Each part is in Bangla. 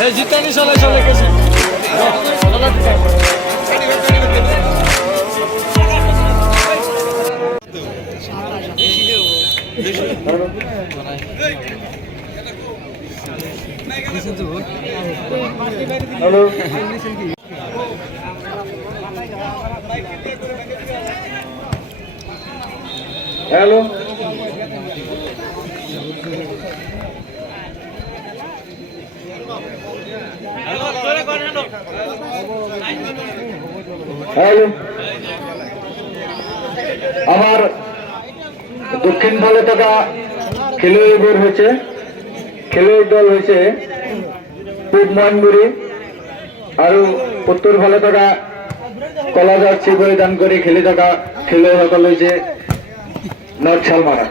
এই জিতানি চলে চলে গেছে হ্যালো হ্যালো হ্যালো আমার দক্ষিণ ভালো থাকা খেলোয়াড় বের হয়েছে খেলোয়াড় দল হয়েছে পূব ময়নগুড়ি আর উত্তর ভালো থাকা কলাজার চিবই দান করে খেলে থাকা খেলোয়াড় সকল হয়েছে নর্থ শালমারা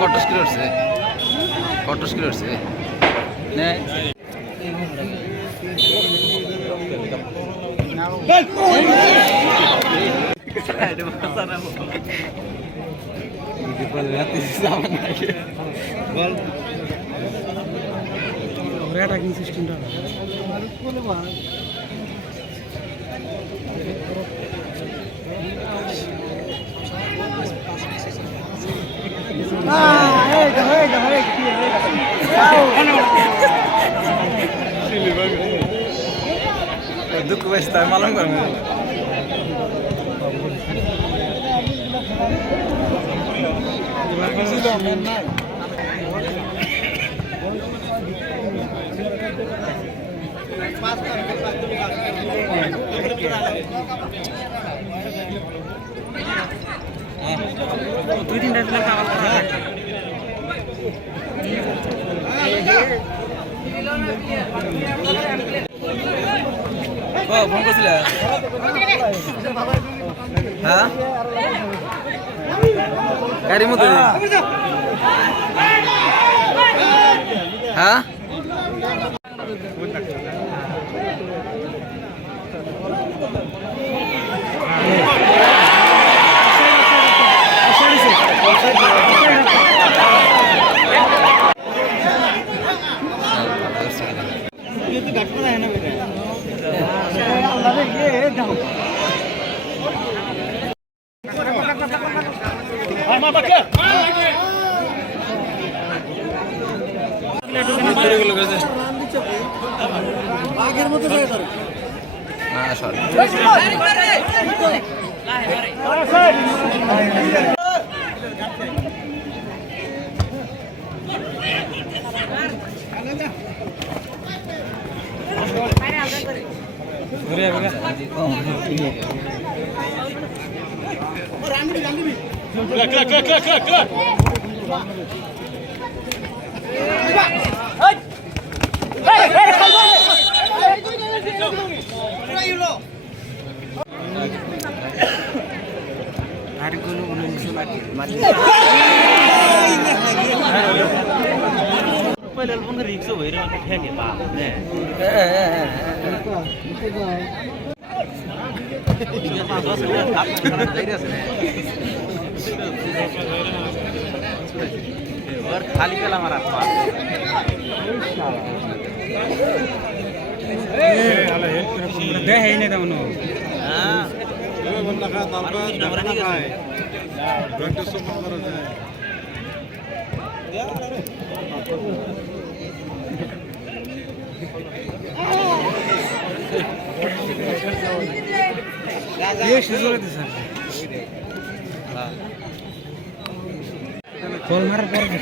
কটস করে উঠছে কটস করে উঠছে সিস্টেমটা दुख बचता है मालूम कर দুই তিনটা ফোন করছিল হ্যাঁ গাড়ির মধ্যে হ্যাঁ আগের মতো না সরি रिक्स भइरहेको थियो नि बा खाली बेला मारा देखाइ नै त उनी कल मार पर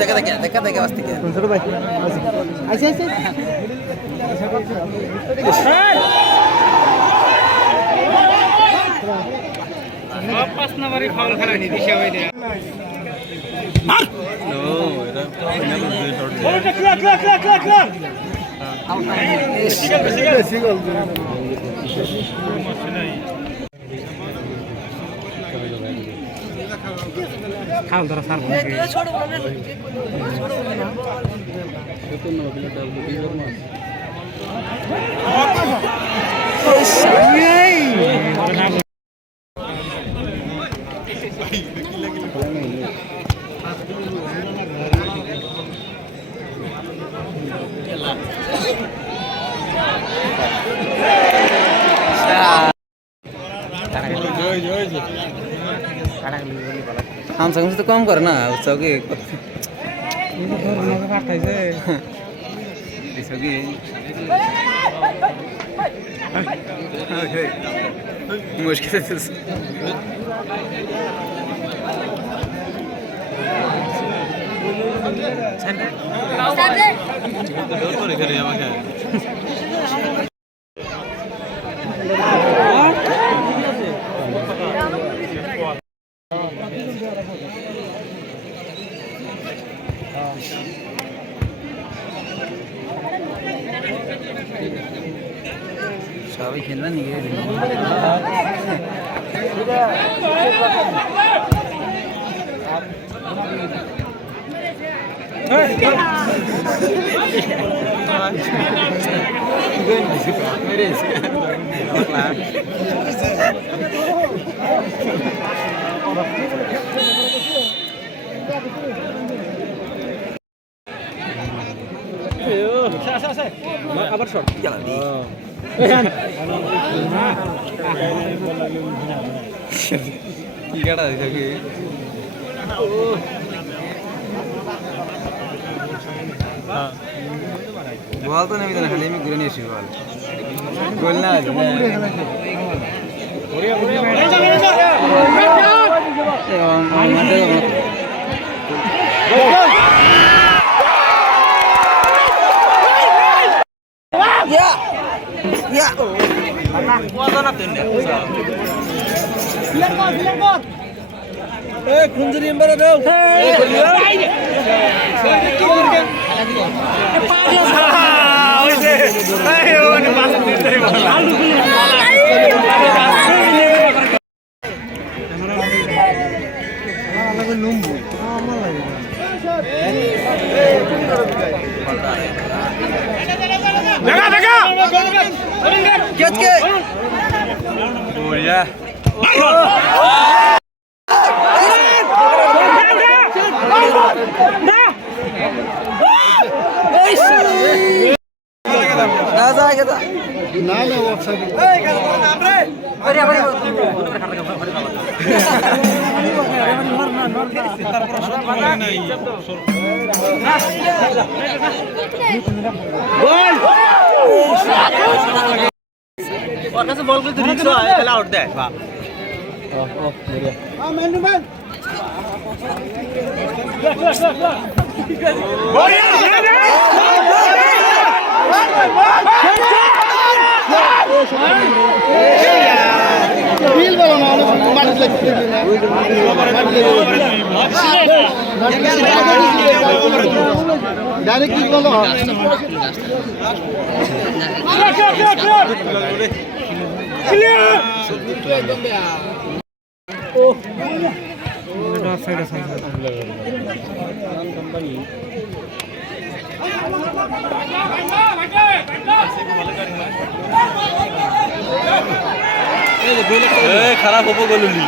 দেখা দেখা দেখা দেখা আসতে ছোট ভাই আচ্ছা আচ্ছা পাঁচ নম্বরে ফাউল খেলা নি দিশা হই দেয়া নো এটা ফাইনাল দুই শট খাল ধরা সার हमसे हमसे तो कम कर ना उसको की मुश्किल से सभी खेलना नहीं है আবার শট चला दी টিকাটা দিছে কি বল তো নেই না খালি আমি ঘুরে নিয়ে এসেছি বল গোল না বল করে তুই রিক্স হয় তাহলে আউট দেয় বাহ বিল বলো না মাটি লাগছে ডাইরেক্ট কি বলো খারাপ হবো গলুলি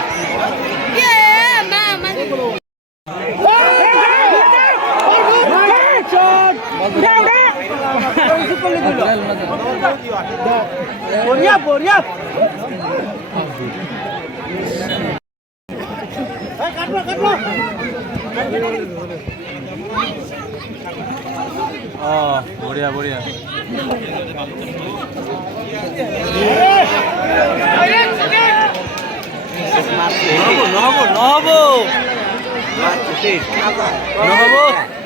বড়িয়া বড়িয়া নহব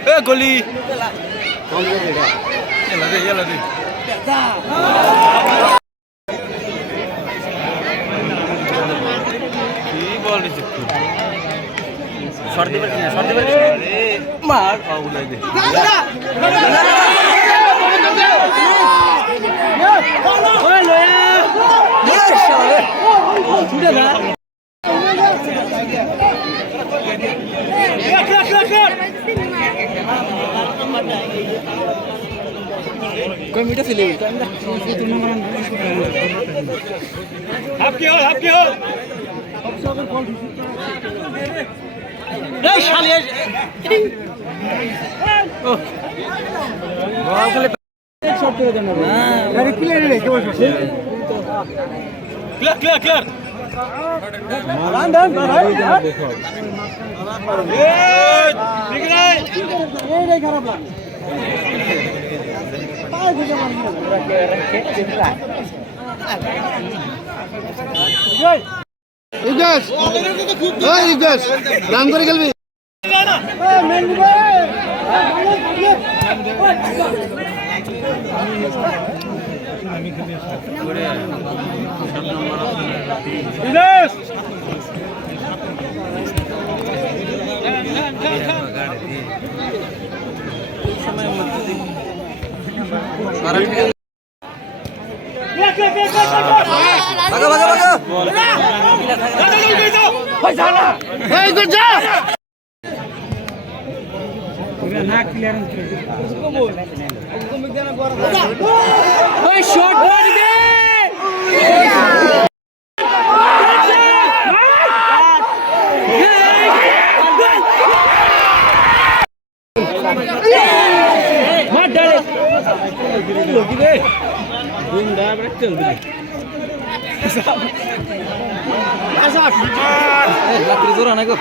এ গলি শর্ট দিবার কিনা মার উলাই দে कोई मीठा से ले आपकी हो नहीं शाली क्लियर ইগস ওই ইগস নাম করে খেলবি जोर आना को